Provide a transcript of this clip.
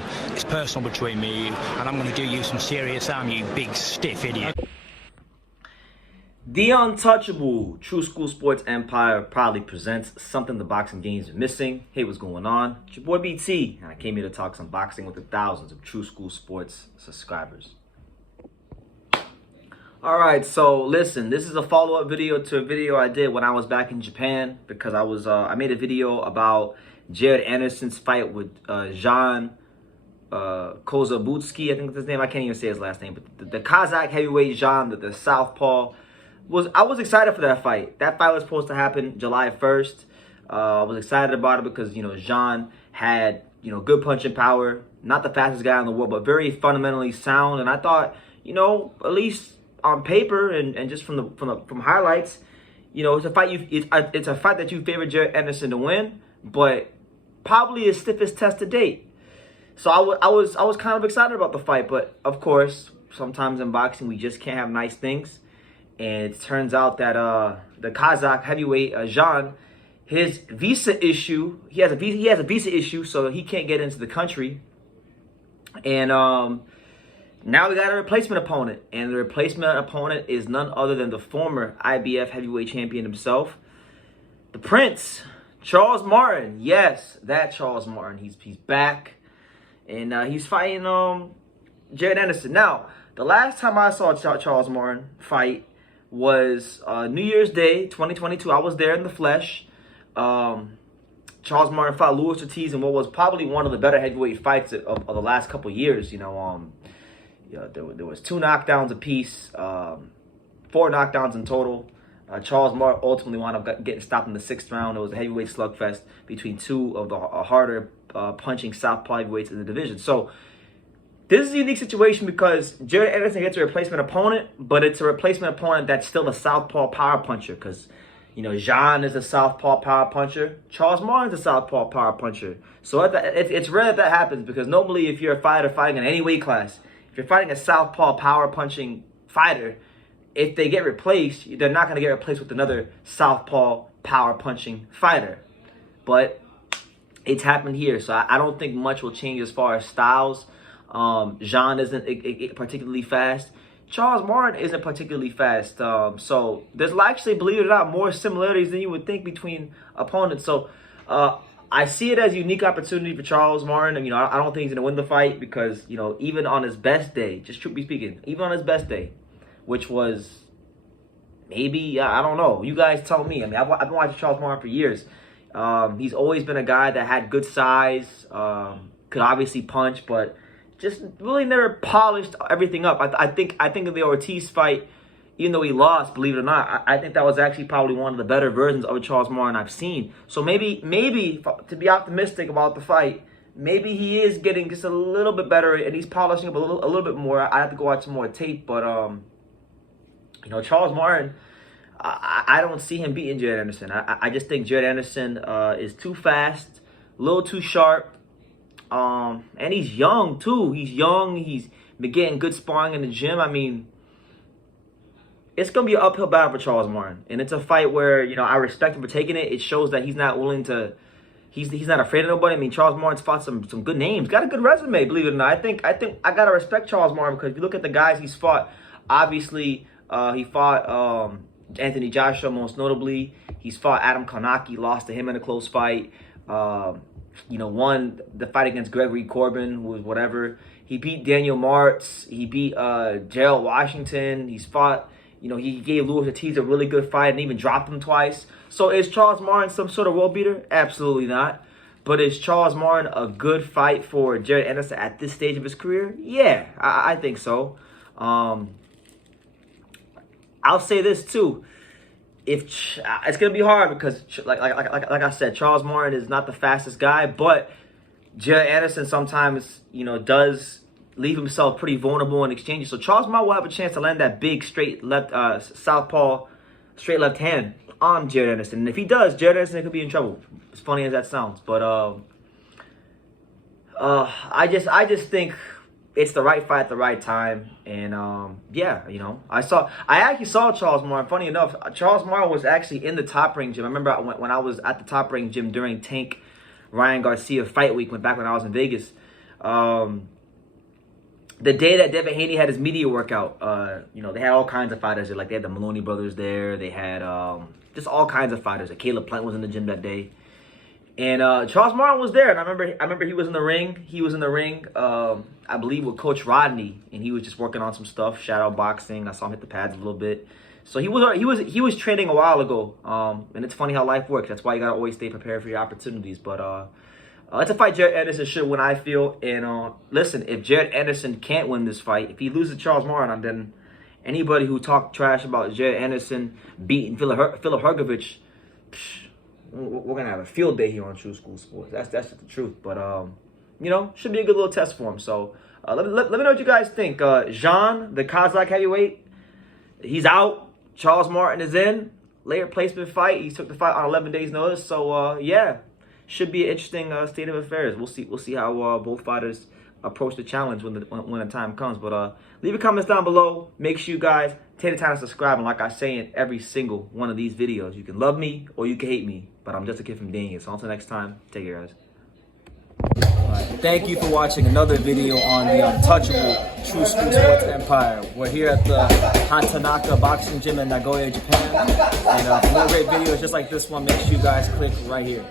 football. It's personal between me and you, and I'm going to do you some serious harm, you big stiff idiot. The untouchable True School Sports Empire proudly presents something the boxing game's missing. Hey, what's going on? It's your boy BT, and I came here to talk some boxing with the thousands of True School Sports subscribers. Alright, so listen, this is a follow-up video to a video I did when I was back in Japan, because I made a video about Jared Anderson's fight with Zhan Kossobutskiy, I think that's his name. I can't even say his last name, but the Kazakh heavyweight Zhan, the southpaw. I was excited for that fight. That fight was supposed to happen July 1st. I was excited about it because, Zhan had, good punching power. Not the fastest guy in the world, but very fundamentally sound. And I thought, at least on paper and just from highlights, it's a fight it's a fight that you favor Jared Anderson to win, but probably his stiffest test to date. So I was kind of excited about the fight, but of course, sometimes in boxing we just can't have nice things. And it turns out that the Kazakh heavyweight Zhan, his visa issue, he has a visa issue, so he can't get into the country. And now we got a replacement opponent, and the replacement opponent is none other than the former IBF heavyweight champion himself, the Prince, Charles Martin. Yes, that Charles Martin. He's back, and he's fighting Jared Anderson. Now, the last time I saw Charles Martin fight was New Year's Day 2022. I was there in the flesh. Charles Martin fought Luis Ortiz in what was probably one of the better heavyweight fights of the last couple years. There was 2 knockdowns apiece, 4 knockdowns in total. Charles Martin ultimately wound up getting stopped in the 6th round. It was a heavyweight slugfest between 2 of the harder punching southpaw heavyweights in the division. So this is a unique situation because Jared Anderson gets a replacement opponent, but it's a replacement opponent that's still a southpaw power puncher because, Zhan is a southpaw power puncher. Charles Martin's a southpaw power puncher. So it's rare that happens because normally if you're a fighter fighting in any weight class, if you're fighting a southpaw power punching fighter, if they get replaced, they're not going to get replaced with another southpaw power punching fighter. But it's happened here, so I don't think much will change as far as styles. Zhan isn't particularly fast. Charles Martin isn't particularly fast. So there's actually, believe it or not, more similarities than you would think between opponents. So I see it as a unique opportunity for Charles Martin. I don't think he's going to win the fight because, even on his best day, just truthfully speaking, even on his best day, which was maybe, I don't know. You guys tell me. I've been watching Charles Martin for years. He's always been a guy that had good size, could obviously punch, but just really never polished everything up. I think of the Ortiz fight, even though he lost, believe it or not, I think that was actually probably one of the better versions of Charles Martin I've seen. So maybe to be optimistic about the fight, maybe he is getting just a little bit better and he's polishing up a little bit more. I have to go watch some more tape, but Charles Martin, I don't see him beating Jared Anderson. I just think Jared Anderson is too fast, a little too sharp. And he's young too. He's young. He's been getting good sparring in the gym. It's gonna be an uphill battle for Charles Martin, and it's a fight where I respect him for taking it. It shows that he's not willing to. He's not afraid of nobody. Charles Martin's fought some good names. Got a good resume, believe it or not. I think I gotta respect Charles Martin because if you look at the guys he's fought, obviously he fought Anthony Joshua most notably. He's fought Adam Konaki, lost to him in a close fight. Won the fight against Gregory Corbin, who was whatever. He beat Daniel Martz. He beat Gerald Washington. He's fought, he gave Luis Ortiz a really good fight and even dropped him twice. So is Charles Martin some sort of world beater? Absolutely not. But is Charles Martin a good fight for Jared Anderson at this stage of his career? Yeah, I think so. I'll say this too. It's gonna be hard because, like I said, Charles Martin is not the fastest guy, but Jared Anderson sometimes, does leave himself pretty vulnerable in exchanges. So Charles Martin will have a chance to land that big straight left, southpaw, straight left hand on Jared Anderson. And if he does, Jared Anderson could be in trouble. As funny as that sounds, but I just think it's the right fight at the right time. And yeah, I actually saw Charles Martin. Funny enough, Charles Martin was actually in the Top Rank gym. I remember when I was at the Top Rank gym during Tank Ryan Garcia fight week, back when I was in Vegas. The day that Devin Haney had his media workout, you know, they had all kinds of fighters there. Like, they had the Maloney brothers there. They had just all kinds of fighters. Like, Caleb Plant was in the gym that day. And Charles Martin was there. And I remember he was in the ring. He was in the ring, I believe, with Coach Rodney. And he was just working on some stuff, shadow boxing. I saw him hit the pads a little bit. So he was training a while ago. And it's funny how life works. That's why you got to always stay prepared for your opportunities. But it's a fight Jared Anderson should win, I feel. And listen, if Jared Anderson can't win this fight, if he loses to Charles Martin, then anybody who talked trash about Jared Anderson beating Philip Hrgovic, we're going to have a field day here on True School Sports. That's just the truth. But, you know, should be a good little test for him. So let me know what you guys think. Zhan, the Kazakh heavyweight, he's out. Charles Martin is in. Late replacement fight. He took the fight on 11 days' notice. So, yeah. Should be an interesting state of affairs. We'll see how both fighters approach the challenge when the time comes. But leave your comments down below. Make sure you guys take the time to subscribe. And like I say in every single one of these videos, you can love me or you can hate me. But I'm just a kid from Daniel. So until next time, take care, guys. Thank you for watching another video on the untouchable True School Sports Empire. We're here at the Hatanaka Boxing Gym in Nagoya, Japan. And for more great videos just like this one, make sure you guys click right here.